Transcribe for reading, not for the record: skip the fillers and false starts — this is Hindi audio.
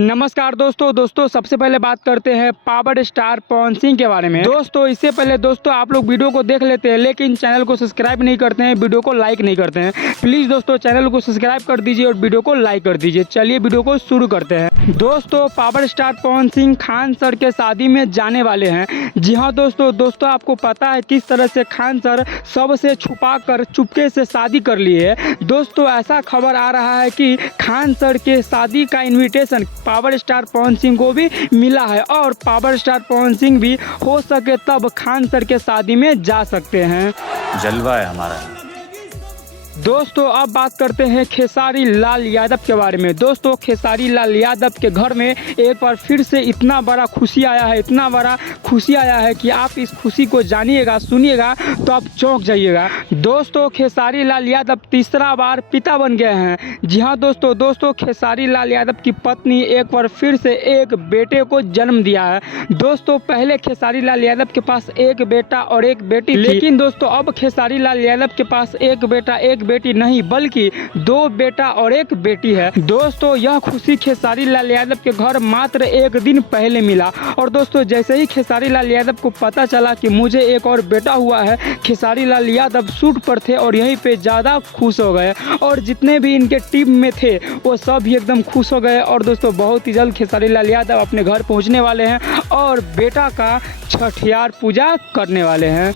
नमस्कार दोस्तों सबसे पहले बात करते हैं पावर स्टार पवन सिंह के बारे में। दोस्तों इससे पहले आप लोग वीडियो को देख लेते हैं लेकिन चैनल को सब्सक्राइब नहीं करते हैं, वीडियो को लाइक नहीं करते हैं। प्लीज़ दोस्तों चैनल को सब्सक्राइब कर दीजिए और वीडियो को लाइक कर दीजिए। चलिए वीडियो को शुरू करते हैं। दोस्तों power star Pawan Singh Khan sir के शादी में जाने वाले हैं। जी हाँ दोस्तों आपको पता है किस तरह से खान सर सबसे छुपा कर चुपके से शादी कर लिए है। दोस्तों ऐसा खबर आ रहा है कि खान सर के शादी का invitation power star Pawan Singh को भी मिला है और पावर स्टार पवन सिंह भी हो सके तब खान सर के शादी में जा सकते हैं। जलवा है हमारा। दोस्तों अब बात करते हैं खेसारी लाल यादव के बारे में। दोस्तों खेसारी लाल यादव के घर में एक बार फिर से इतना बड़ा खुशी आया है कि आप इस खुशी को जानिएगा सुनिएगा तो आप चौंक जाइएगा। दोस्तों खेसारी लाल यादव तीसरा बार पिता बन गए हैं। जी हाँ दोस्तों खेसारी लाल यादव की पत्नी एक बार फिर से एक बेटे को जन्म दिया है। दोस्तों पहले खेसारी लाल यादव के पास एक बेटा और एक बेटी थी, लेकिन दोस्तों अब खेसारी लाल यादव के पास एक बेटा एक बेटी नहीं बल्कि दो बेटा और एक बेटी है। दोस्तों यह खुशी खेसारी लाल यादव के घर मात्र एक दिन पहले मिला और दोस्तों जैसे ही खेसारी लाल यादव को पता चला कि मुझे एक और बेटा हुआ है, खेसारी लाल यादव शूट पर थे और यहीं पे ज़्यादा खुश हो गए और जितने भी इनके टीम में थे वो सब भी एकदम खुश हो गए। और दोस्तों बहुत ही जल्द खेसारी लाल यादव अपने घर पहुंचने वाले हैं और बेटा का छठियार पूजा करने वाले हैं।